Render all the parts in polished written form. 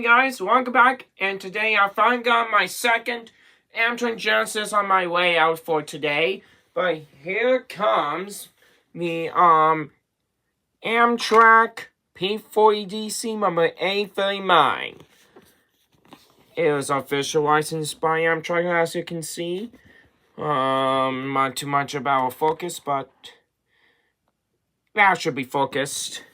Hey guys, welcome back, and today I finally got my second Amtrak Genesis on my way out for today. But here comes the Amtrak P40DC number A39. It was official licensed by Amtrak, as you can see. Not too much about focus, but that should be focused.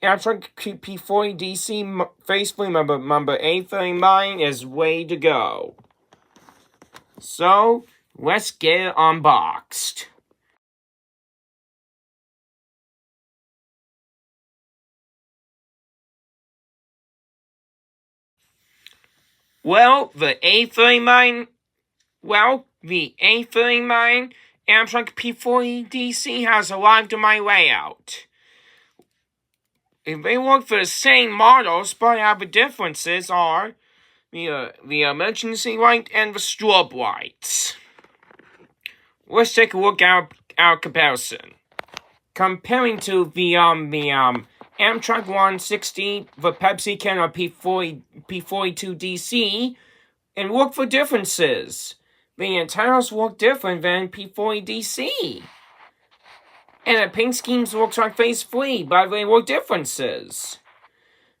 Amtrak P40DC faithfully number A39 is way to go. So, let's get it unboxed. The A39 Amtrak P40DC has arrived on my way out. They work for the same models, but have the differences are the emergency light and the strobe lights. Let's take a look at our comparison. Comparing to the Amtrak 160, the Pepsi can or P42DC, and look for differences. The antennas look different than P40DC. And the paint schemes looks like phase 3, but they look differences.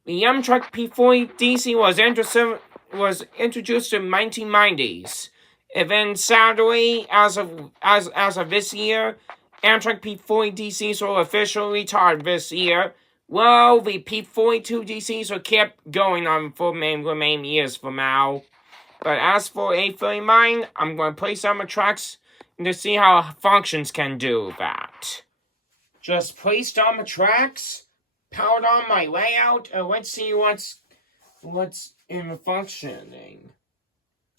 The Amtrak P40DC was introduced in the 1990s. And then sadly, as of this year, Amtrak P40DCs will officially retire this year. Well, the P42DCs will keep going on for many years from now. But as for A39, I'm going to play some tracks to see how functions can do that. Just placed on the tracks, powered on my layout, and let's see what's in the functioning.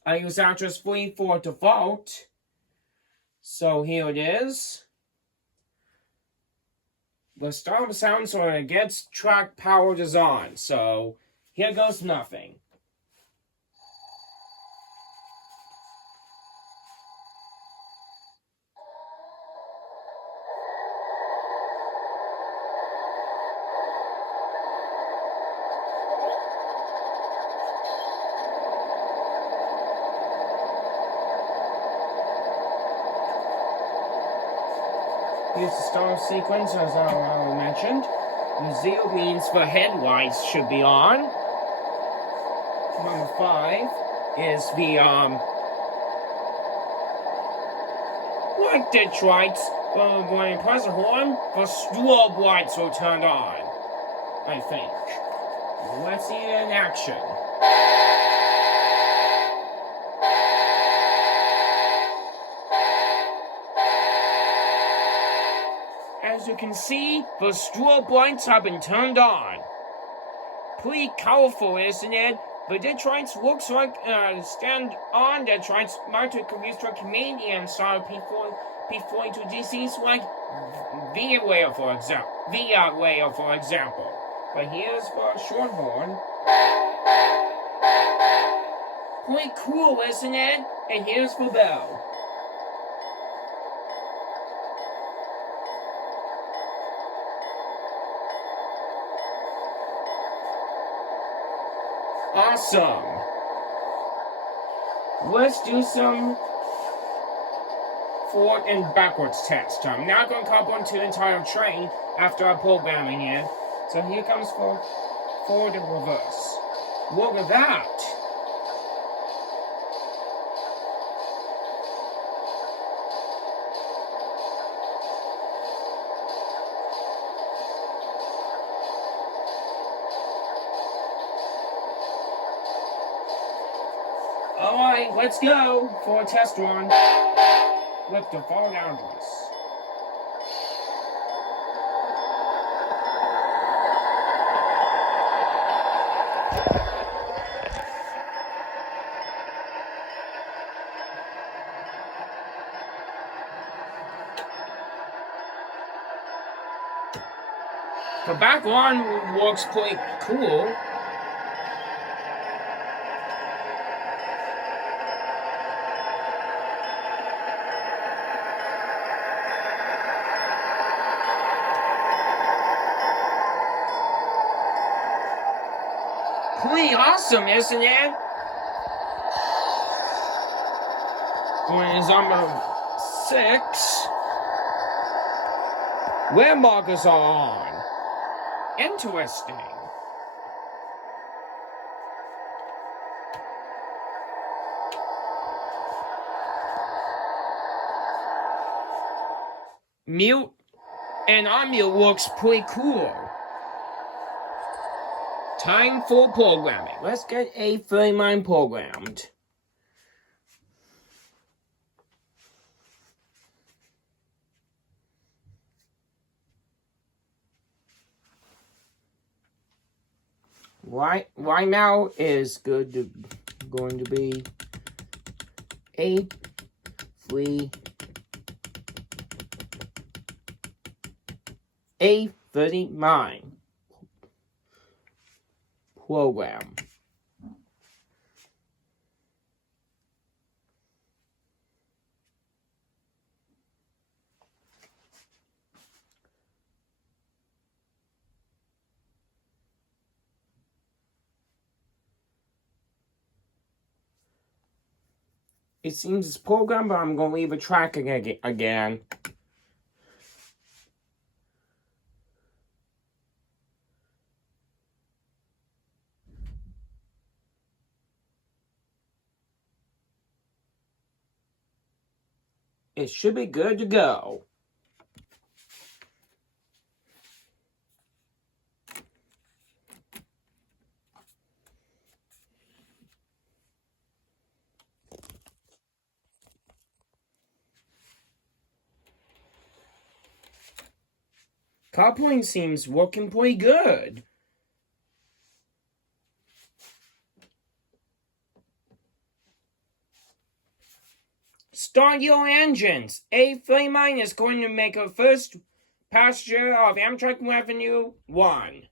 I use Address 3 for default. So here it is. The start sounds when it gets track powered is on. So here goes nothing. Here's the start sequence, as I already mentioned. The 0 means the headlights should be on. Number 5 is the light ditch lights. When you press the horn, the strobe lights will turn on, I think. Let's see it in action. As you can see, the strobe lights have been turned on. Pretty colorful, isn't it? The Detroit's looks like stand on Detroit's market used for Canadian style P42DCs like the layer, for example. But here's the short horn. Pretty cool, isn't it? And here's the bell. Awesome. Let's do some forward and backwards test. I'm not going to couple into the entire train after I'm programming it. So here comes for forward and reverse. Look at that. Alright, let's go for a test run with default address. The back one looks pretty cool. Pretty awesome, isn't it? Going is number 6. Where markers are on. Interesting. Mute and unmute looks pretty cool. Time for programming. Let's get A39 programmed. Right now is going to be A39 program. It seems it's programmed, but I'm going to leave a track again. It should be good to go. Coupling seems working pretty good. Start your engines. A39 is going to make a first passenger of Amtrak Avenue 1.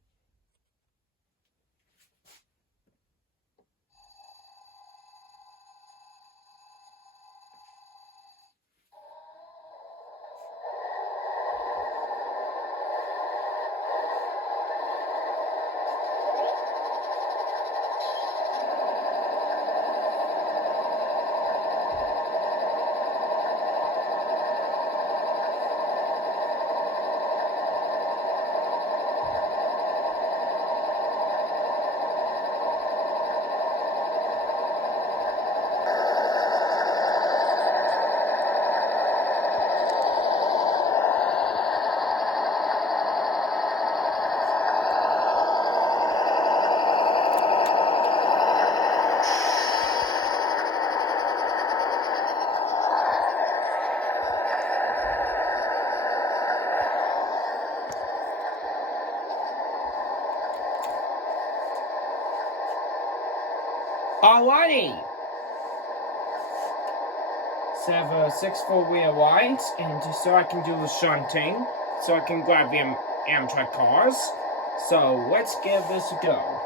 Alrighty. So I have 6 4-wheel rides, and so I can do the shunting, so I can grab the Amtrak cars. So let's give this a go.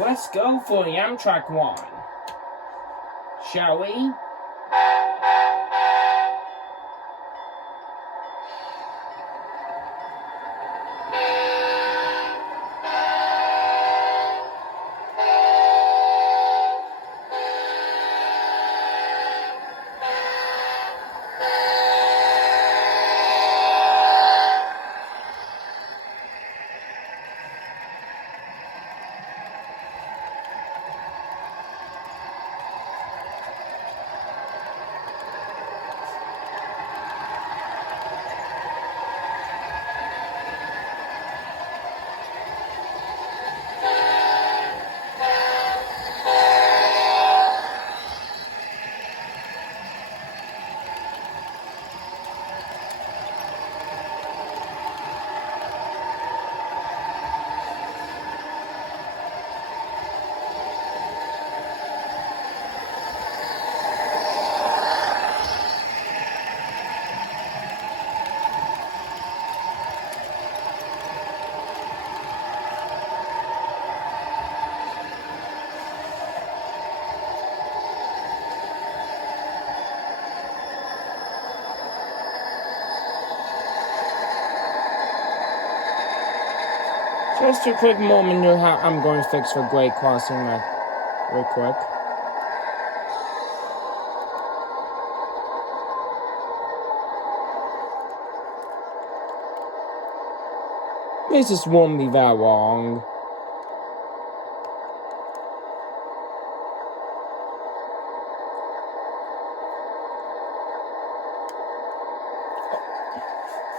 Let's go for the Amtrak one, shall we? Just a quick moment of how I'm going to fix for grade crossing real quick. This won't be that long.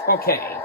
Okay.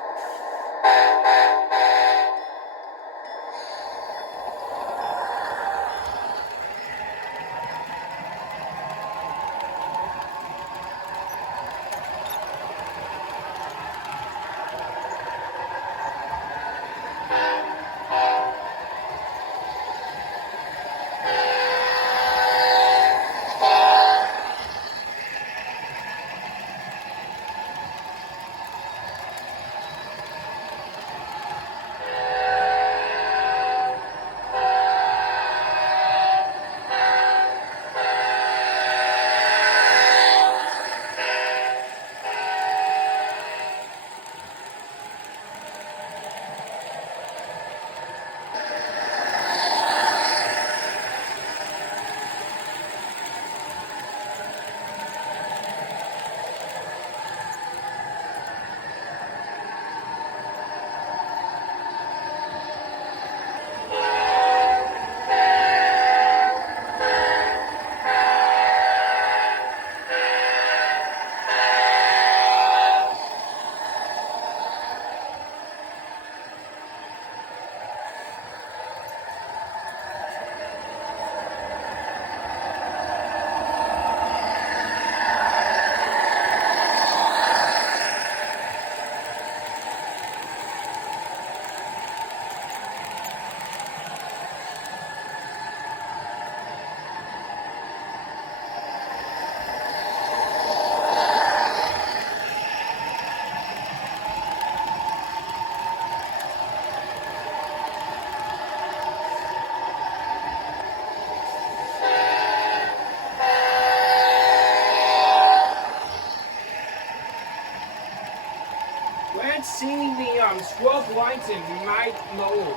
Let's see the strobe lights in night mode.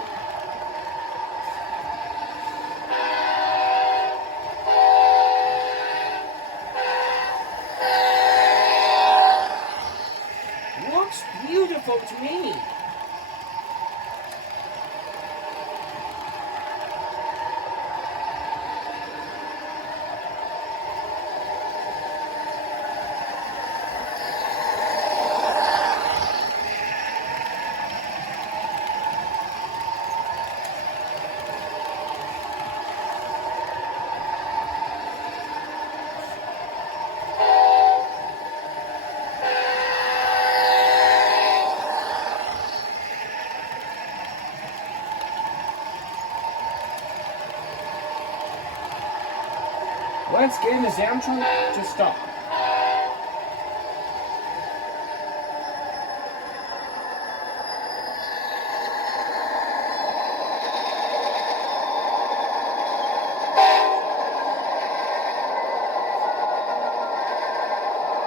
Looks beautiful to me. Let's get this Amtrak to stop.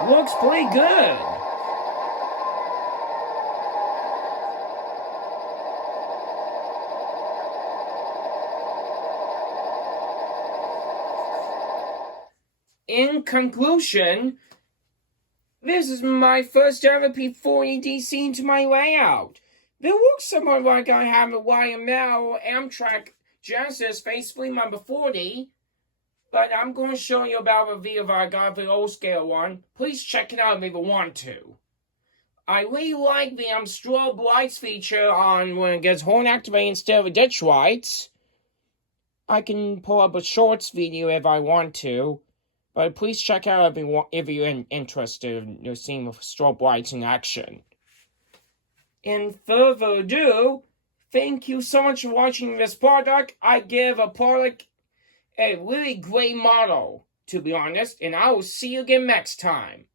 Looks pretty good. In conclusion, this is my first ever P40DC to my layout. It looks somewhat like I have a YML Amtrak Genesis faithfully number 40, but I'm going to show you about a review of I got the old scale one. Please check it out if you want to. I really like the strobe lights feature on when it gets horn activated instead of ditch lights. I can pull up a shorts video if I want to. But please check out if you're interested in seeing strobe lights in action. In further ado, thank you so much for watching this product. I give a product a really great model, to be honest, and I will see you again next time.